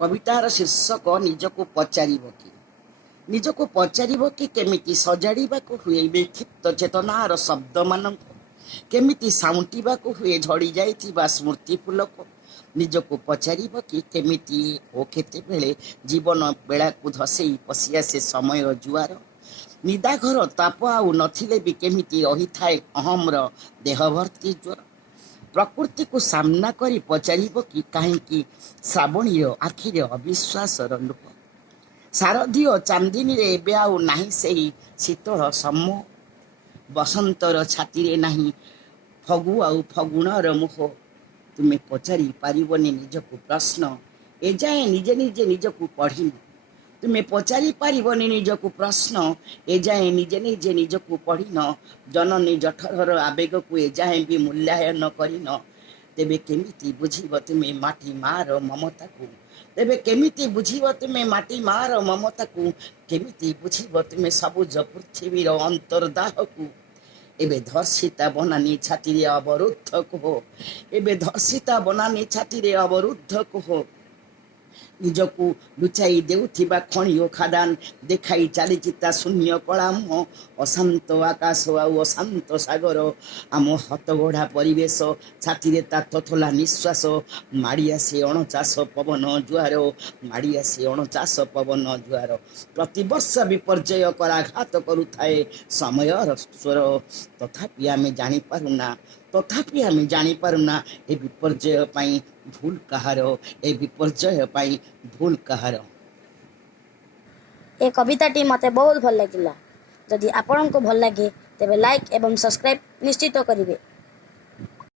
कवितार शीर्षक निजको पचारिब कि निजको पचारिब कि केमिति सजाड़िबाकु हुए विक्षिप्त चेतनार शब्द मानक केमिति साउंटिबाकु हुए झड़ी जाइथिबा स्मृति फूलक निजको पचारिब कि केमिति ओ केतेबेले जीवन बेलाकु धसेई पशि आसे समय जुआर निदाघर ताप आउ नथिले भी केमिति रही थाए अहम्र देह भर्ती ज्वर प्रकृति को सामना करी पचारिब कि कहीं श्रावणी आखिरे अविश्वासर लुक शारदीय चांदिनी रे एबे आउ नाही सेही शीतल सम्मोह बसंतर छाती रे नाही फगु आउ फगुणर मुख तुम्हें पचारि पारिबनी निजको प्रश्न एजाए निजे निजे निजको पढ़ी तुम्हें पचारि पारिबनी निजको प्रश्न एजाए निजे निजे निजको पढ़ी न जननी जठरर आवेग को एजाए भी मूल्यांकन करिन तेबे केमिति बुझिब तुम्हें माटी मार ममता को तेबे केमिति बुझिब तुम्हें माटी मार ममता को केमिति बुझिब तुम्हें सबुज पृथ्वीर अंतर्दाह को एबे धर्षिता बनानी छाती रे अवरुद्ध को एबे धर्षिता बनानी छाती रे अवरुद्ध को निजको लुचाई देउथिबा खणियो खादान देखाई चालीचिता शून्य कला मुह अशांत आकाश आउ अशांत सागर आम हतगढ़ा परिवेश छाती रे ता तथला निश्वास माड़ी आसे अणचाष पवन जुआर माड़ी आसे अणचाष पवन जुआर प्रतिवर्ष विपर्जय कराघात करुथाए समयर स्वर तथापि आमे जानी पारुना तथापि आमे जानी पारुना ए विपर्जय पाई भूल कहार ए विपर्जय पाई भूल कहार। ए कविताटी मते बहुत भल लगिला। जदि आपन को भल लगे तेबे लाइक एवं सब्सक्राइब निश्चित करिवे।